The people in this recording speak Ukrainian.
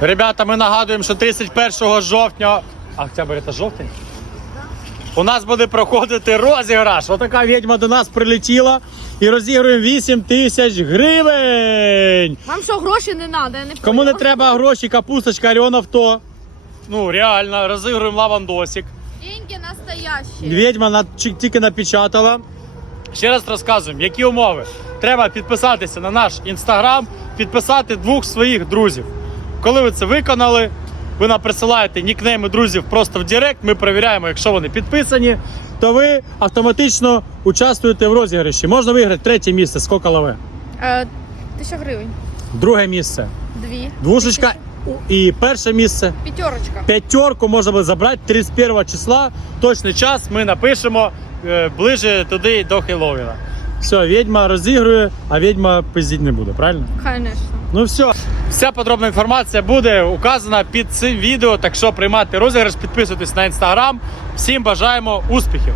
Ребята, ми нагадуємо, що 31 жовтня. А октябрь це жовтень? У нас буде проходити розіграш. Отака відьма до нас прилетіла і розігруємо 8 тисяч гривень. Вам що, гроші не треба? Я не Кому не поняла. треба гроші, капусточка, Альон авто. Ну, реально, розігруємо лавандосик. Деньги настоящі. Відьма на, чи- тільки напечатала. Ще раз розказуємо, які умови. Треба підписатися на наш інстаграм, підписати двох своїх друзів. Коли ви це виконали, ви нам присилаєте нікнейми друзів просто в Директ. Ми перевіряємо, якщо вони підписані, то ви автоматично участвуєте в розіграші. Можна виграти третє місце, скільки лаве. Е, Тисяча гривень. Друге місце. Дві. Двушечка і перше місце. П'ятерочка. П'ятерку можна буде забрати 31 числа. Точний час ми напишемо е, ближе туди до Хеллоуіна. Все, відьма розігрує, а відьма пиздіть не буде, правильно? Конечно. Ну все, вся подробна інформація буде указана під цим відео. Так що приймати розіграш, підписуйтесь на інстаграм. Всім бажаємо успіхів!